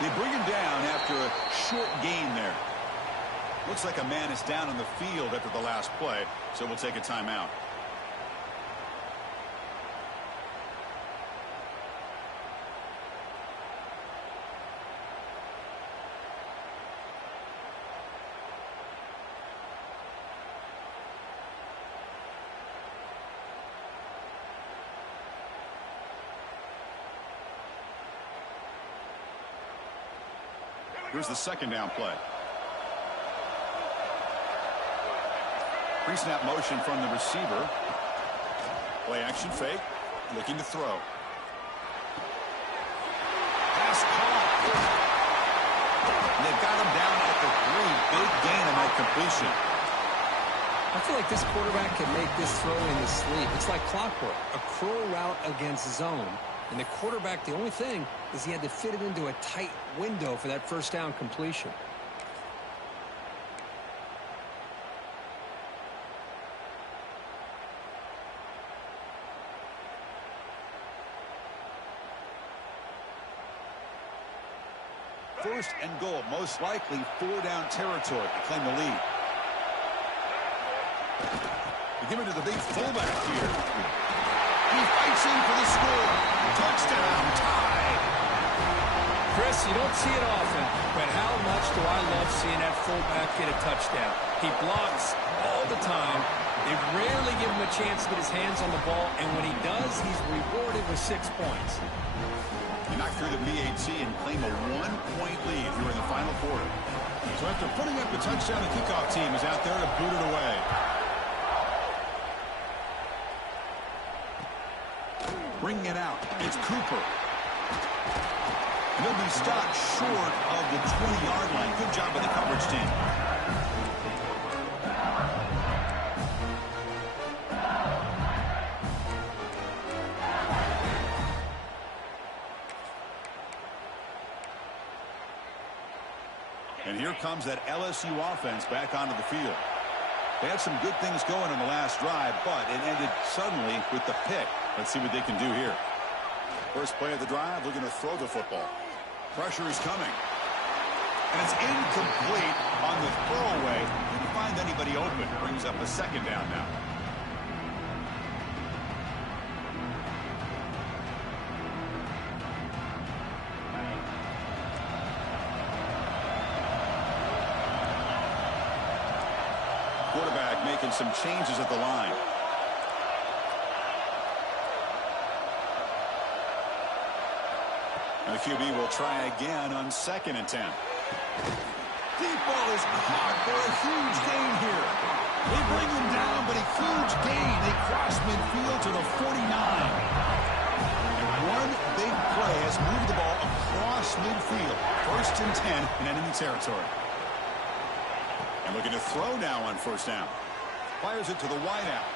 They bring him down after a short gain there. Looks like a man is down on the field after the last play, so we'll take a timeout. Here's the 2nd down play. Pre-snap motion from the receiver. Play action fake. Looking to throw. Pass caught. And they've got him down at the 3. Big gain on that completion. I feel like this quarterback can make this throw in his sleep. It's like clockwork. A crow route against zone. And the quarterback, the only thing is he had to fit it into a tight window for that 1st down completion. First and goal, most likely 4-down territory to claim the lead. They give it to the big fullback here. He fights in for the score. Touchdown, tie. Chris, you don't see it often, but how much do I love seeing that fullback get a touchdown? He blocks all the time. They rarely give him a chance to get his hands on the ball, and when he does, he's rewarded with 6 points. They knock through the BAT and claim a 1-point lead here in the final quarter. So after putting up the touchdown, the kickoff team is out there to boot it away. Bringing it out, it's Cooper. And they'll be stopped short of the 20-yard line. Good job by the coverage team. And here comes that LSU offense back onto the field. They had some good things going on the last drive, but it ended suddenly with the pick. Let's see what they can do here. First play of the drive, looking to throw the football. Pressure is coming. And it's incomplete on the throwaway. Didn't find anybody open. Brings up a 2nd down now. making some changes at the line. And the QB will try again on 2nd and 10. Deep ball is caught for a huge gain here. They bring him down, but a huge gain. They cross midfield to the 49. And one big play has moved the ball across midfield. 1st and 10 in enemy territory. And looking to throw now on 1st down. Fires it to the wideout.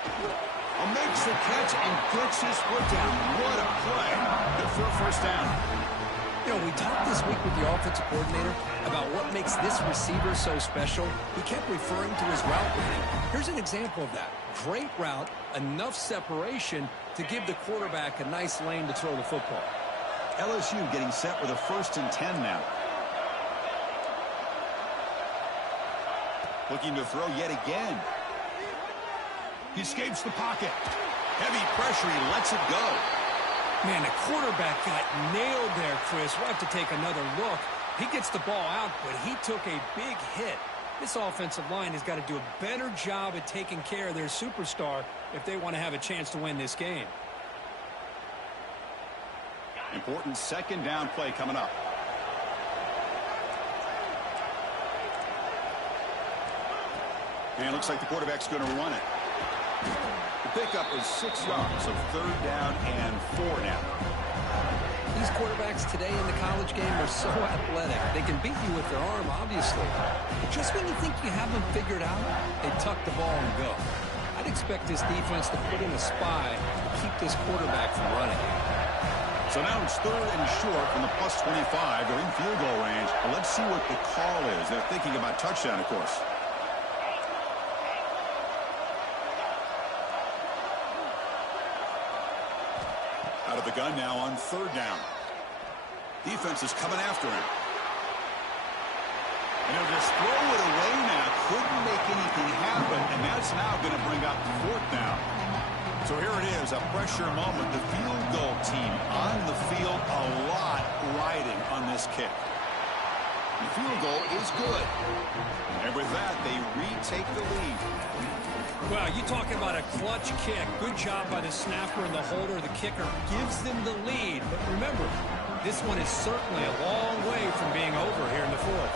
Makes the catch and gets his foot down. What a play. Good for a 1st down. You know, we talked this week with the offensive coordinator about what makes this receiver so special. He kept referring to his route running. Here's an example of that. Great route, enough separation to give the quarterback a nice lane to throw the football. LSU getting set with a 1st and 10 now. Looking to throw yet again. He escapes the pocket. Heavy pressure, he lets it go. Man, the quarterback got nailed there, Chris. We'll have to take another look. He gets the ball out, but he took a big hit. This offensive line has got to do a better job at taking care of their superstar if they want to have a chance to win this game. Important 2nd down play coming up. And it looks like the quarterback's going to run it. The pickup is 6 yards, so 3rd down and 4 now. These quarterbacks today in the college game are so athletic. They can beat you with their arm, obviously. But just when you think you have them figured out, they tuck the ball and go. I'd expect this defense to put in a spy to keep this quarterback from running. So now it's 3rd and short from the plus 25. They're in field goal range. But let's see what the call is. They're thinking about touchdown, of course. Out of the gun now on 3rd down. Defense is coming after him. And he'll just throw it away now. Couldn't make anything happen. And that's now going to bring up 4th down. So here it is, a pressure moment. The field goal team on the field, a lot riding on this kick. The field goal is good. And with that, they retake the lead. Well, you talking about a clutch kick. Good job by the snapper and the holder. The kicker gives them the lead. But remember, this one is certainly a long way from being over here in the 4th.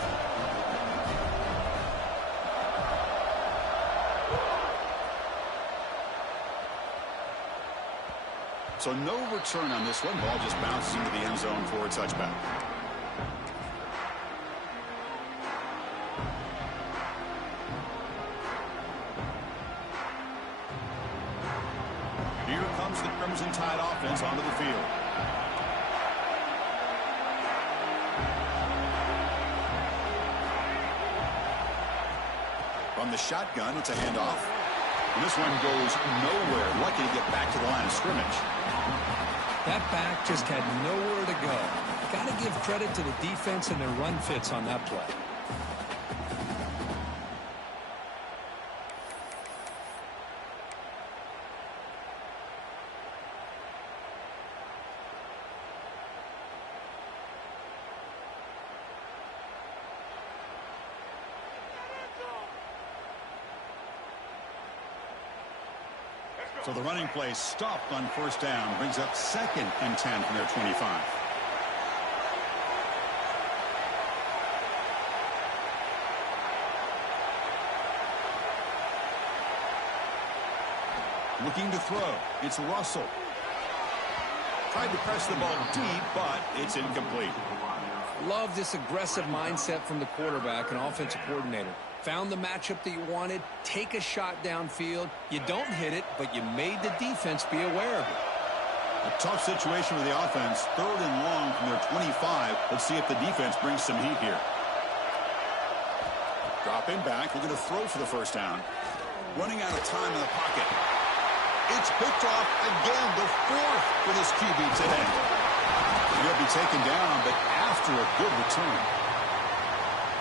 So no return on this one. Ball just bounces into the end zone for a touchback. Here comes the Crimson Tide offense onto the field. From the shotgun, it's a handoff. And this one goes nowhere. Lucky to get back to the line of scrimmage. That back just had nowhere to go. Got to give credit to the defense and their run fits on that play. So the running play stopped on 1st down, brings up 2nd and 10 from their 25. Looking to throw. It's Russell. Tried to press the ball deep, but it's incomplete. Love this aggressive mindset from the quarterback and offensive coordinator. Found the matchup that you wanted, take a shot downfield. You don't hit it, but you made the defense be aware of it. A tough situation with the offense. 3rd and long from their 25. Let's see if the defense brings some heat here. Dropping back. We're going to throw for the 1st down. Running out of time in the pocket. It's picked off again, the 4th for this QB today. He'll be taken down, but after a good return.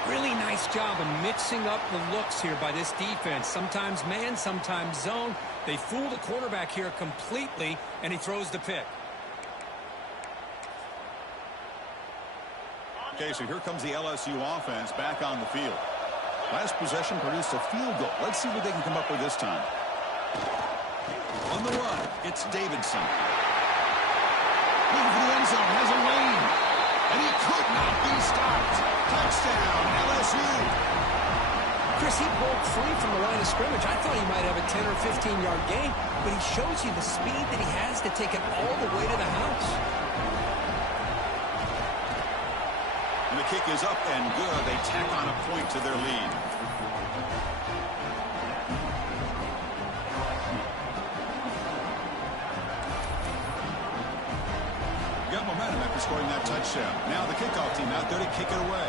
Really nice job of mixing up the looks here by this defense. Sometimes man, sometimes zone. They fool the quarterback here completely, and he throws the pick. Okay, so here comes the LSU offense back on the field. Last possession produced a field goal. Let's see what they can come up with this time. On the run, it's Davidson. Looking for the end zone, has a lane. And he could not be stopped. Touchdown, LSU. Chris, he broke free from the line of scrimmage. I thought he might have a 10 or 15-yard gain, but he shows you the speed that he has to take it all the way to the house. And the kick is up and good. They tack on a point to their lead. Got momentum after scoring that touchdown. Now the kickoff team out there to kick it away.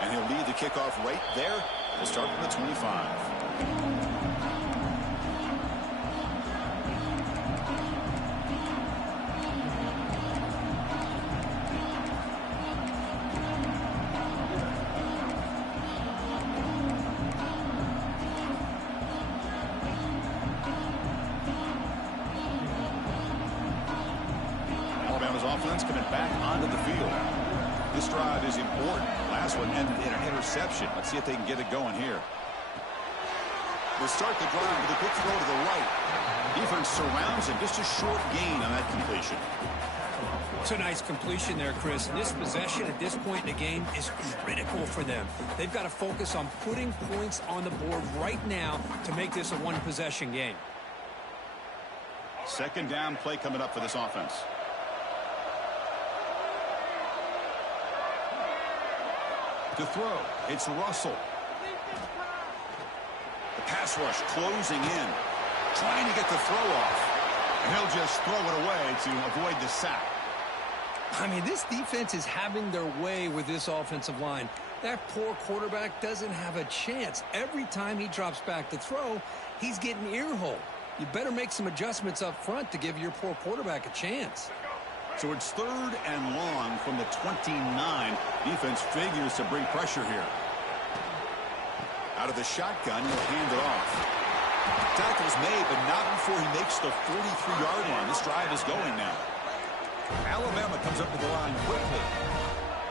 And he'll lead the kickoff right there. We'll start from the 25. Alabama's offense coming back onto the field. This drive is important. Last one ended in an interception. Let's see if they can get it going here. We'll start the drive with a quick throw to the right. Defense surrounds him. Just a short gain on that completion. It's a nice completion there, Chris. And this possession at this point in the game is critical for them. They've got to focus on putting points on the board right now to make this a one-possession game. Second down play coming up for this offense. To throw, it's Russell. The pass rush closing in, trying to get the throw off. And he'll just throw it away to avoid the sack. I mean, this defense is having their way with this offensive line. That poor quarterback doesn't have a chance. Every time he drops back to throw, he's getting ear-hole. You better make some adjustments up front to give your poor quarterback a chance. So it's third and long from the 29. Defense figures to bring pressure here. Out of the shotgun, he'll hand it off. Tackle's made, but not before he makes the 43-yard line. This drive is going now. Alabama comes up to the line quickly.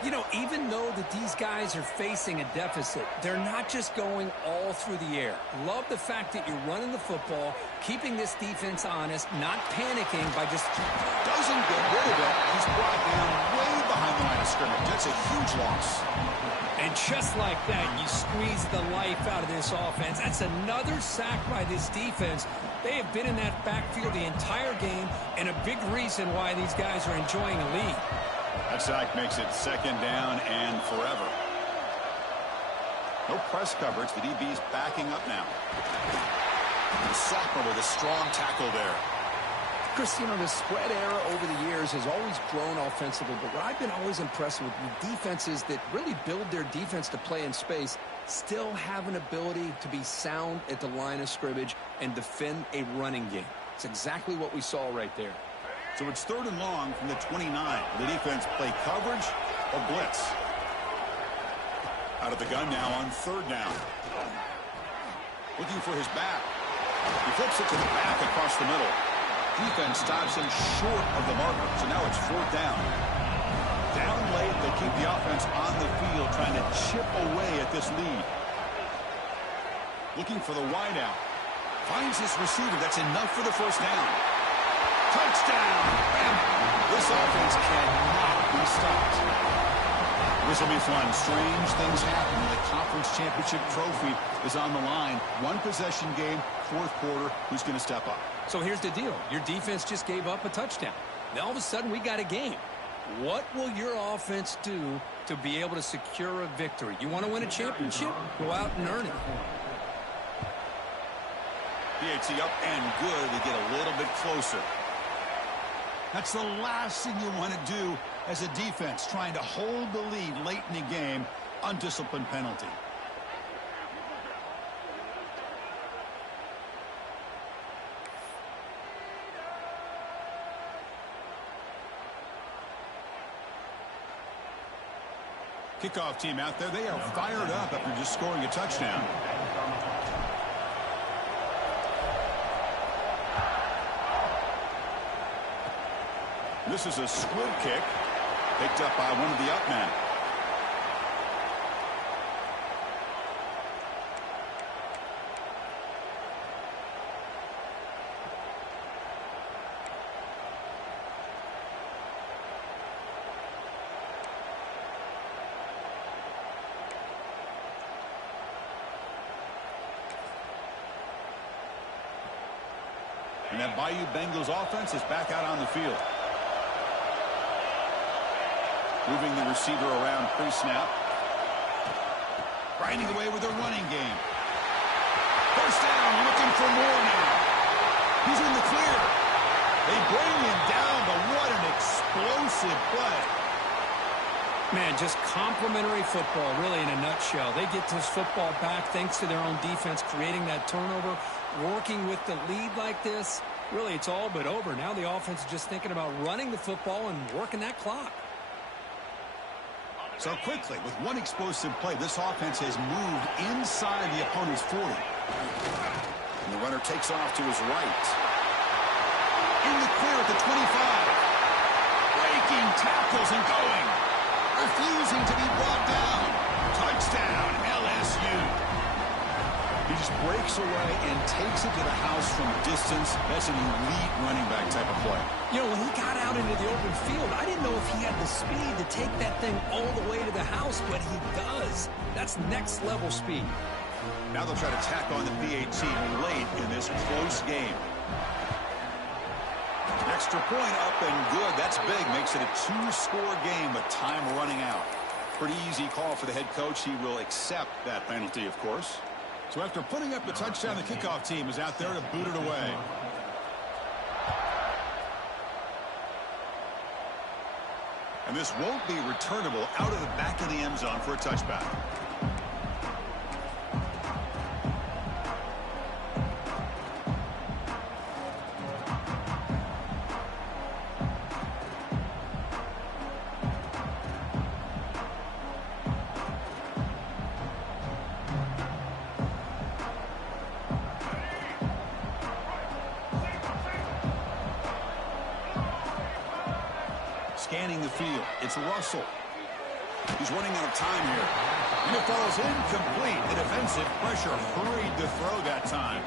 You know, even though that these guys are facing a deficit, they're not just going all through the air. Love the fact that you're running the football, keeping this defense honest, not panicking by just... Doesn't get rid of it. He's brought down way behind the line of scrimmage. That's a huge loss. And just like that, you squeeze the life out of this offense. That's another sack by this defense. They have been in that backfield the entire game, and a big reason why these guys are enjoying a lead. That sack makes it second down and forever. No press coverage. The DB's backing up now. The sophomore with a strong tackle there. Chris, you know, the spread era over the years has always grown offensively, but what I've been always impressed with defenses that really build their defense to play in space still have an ability to be sound at the line of scrimmage and defend a running game. It's exactly what we saw right there. So it's third and long from the 29. The defense play coverage or blitz. Out of the gun now on third down. Looking for his back. He flips it to the back across the middle. Defense stops him short of the marker. So now it's fourth down. Down late, they keep the offense on the field trying to chip away at this lead. Looking for the wideout. Finds his receiver. That's enough for the first down. Touchdown! This offense cannot be stopped. This will be fun. Strange things happen. The conference championship trophy is on the line. One possession game, fourth quarter. Who's going to step up? So here's the deal. Your defense just gave up a touchdown. Now all of a sudden we got a game. What will your offense do to be able to secure a victory? You want to win a championship? Go out and earn it. PAT up and good to get a little bit closer. That's the last thing you want to do as a defense, trying to hold the lead late in the game. Undisciplined penalty. Kickoff team out there. They are fired up after just scoring a touchdown. This is a squib kick. Picked up by one of the up men. And that Bayou Bengals offense is back out on the field. Moving the receiver around pre-snap. Grinding away with a running game. First down, looking for more now. He's in the clear. They bring him down, but what an explosive play. Man, just complimentary football, really, in a nutshell. They get this football back thanks to their own defense, creating that turnover, working with the lead like this. Really, it's all but over. Now the offense is just thinking about running the football and working that clock. So quickly, with one explosive play, this offense has moved inside the opponent's 40. And the runner takes off to his right. In the clear at the 25. Breaking tackles and going. Refusing to be brought down. Touchdown, LSU. He just breaks away and takes it to the house from distance. That's an elite running back type of play. You know, when he got out into the open field, I didn't know if he had the speed to take that thing all the way to the house, but he does. That's next level speed. Now they'll try to tack on the PAT late in this close game. Extra point up and good. That's big. Makes it a 2-score game with time running out. Pretty easy call for the head coach. He will accept that penalty, of course. So after putting up the touchdown, the kickoff team is out there to boot it away. And this won't be returnable out of the back of the end zone for a touchback. Scanning the field. It's Russell. He's running out of time here. And it falls incomplete. The defensive pressure hurried to throw that time.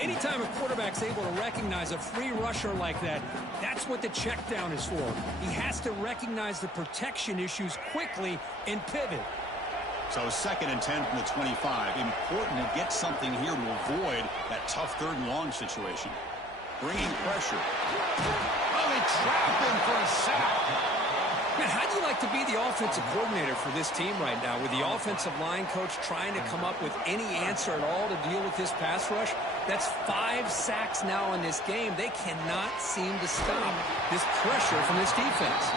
Anytime a quarterback's able to recognize a free rusher like that, that's what the check down is for. He has to recognize the protection issues quickly and pivot. So 2nd and 10 from the 25. Important to get something here to avoid that tough 3rd and long situation. Bringing pressure. Oh, they trapped him for a sack. Man, how do you like to be the offensive coordinator for this team right now with the offensive line coach trying to come up with any answer at all to deal with this pass rush? That's 5 sacks now in this game. They cannot seem to stop this pressure from this defense.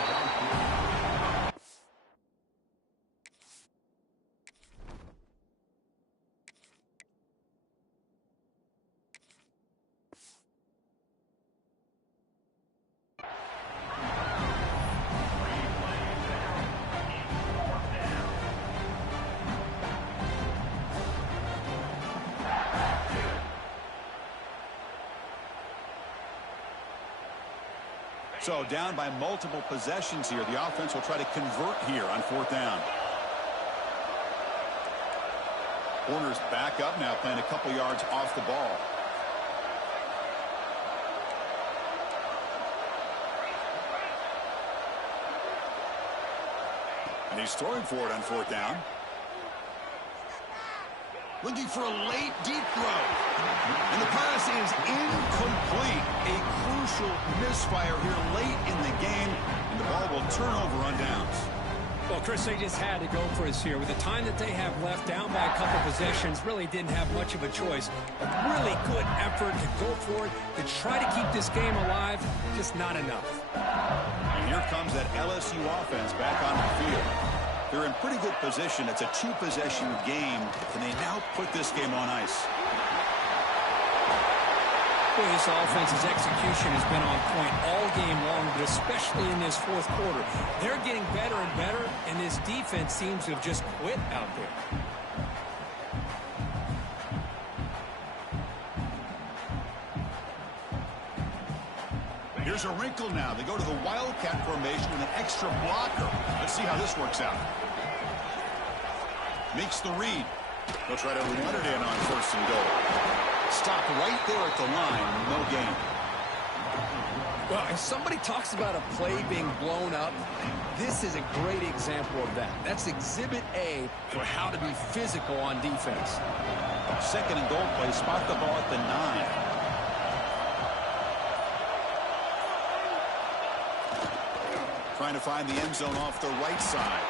So down by multiple possessions here. The offense will try to convert here on 4th down. Corner's back up now, playing a couple yards off the ball. And he's throwing for it on 4th down. Looking for a late deep throw. And the pass is incomplete. A crucial misfire here late in the game. And the ball will turn over on downs. Well, Chris, they just had to go for us here. With the time that they have left, down by a couple possessions, really didn't have much of a choice. A really good effort to go for it, to try to keep this game alive, just not enough. And here comes that LSU offense back on the field. They're in pretty good position. It's a 2-possession game. Can they now put this game on ice? Boy, this offense's execution has been on point all game long, but especially in this 4th quarter. They're getting better and better, and this defense seems to have just quit out there. Here's a wrinkle now. They go to the Wildcat formation with an extra blocker. Let's see how this works out. Makes the read. They'll try to run it in on 1st and goal. Stop right there at the line. No gain. Well, if somebody talks about a play being blown up, this is a great example of that. That's exhibit A for how to be physical on defense. 2nd and goal play. Spot the ball at the 9. Trying to find the end zone off the right side.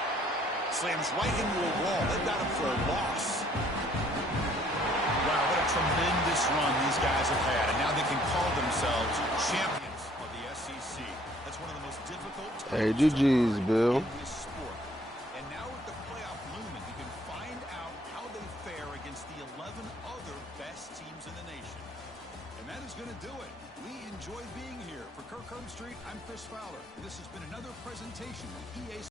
Slams right into a wall. They've got him for a loss. Wow, what a tremendous run these guys have had. And now they can call themselves champions of the SEC. That's one of the most difficult times Hey, GG's, Bill. in this sport. And now with the playoff looming, you can find out how they fare against the 11 other best teams in the nation. And that is going to do it. We enjoyed being here. For Kirk Herbstreit, I'm Chris Fowler. This has been another presentation of EA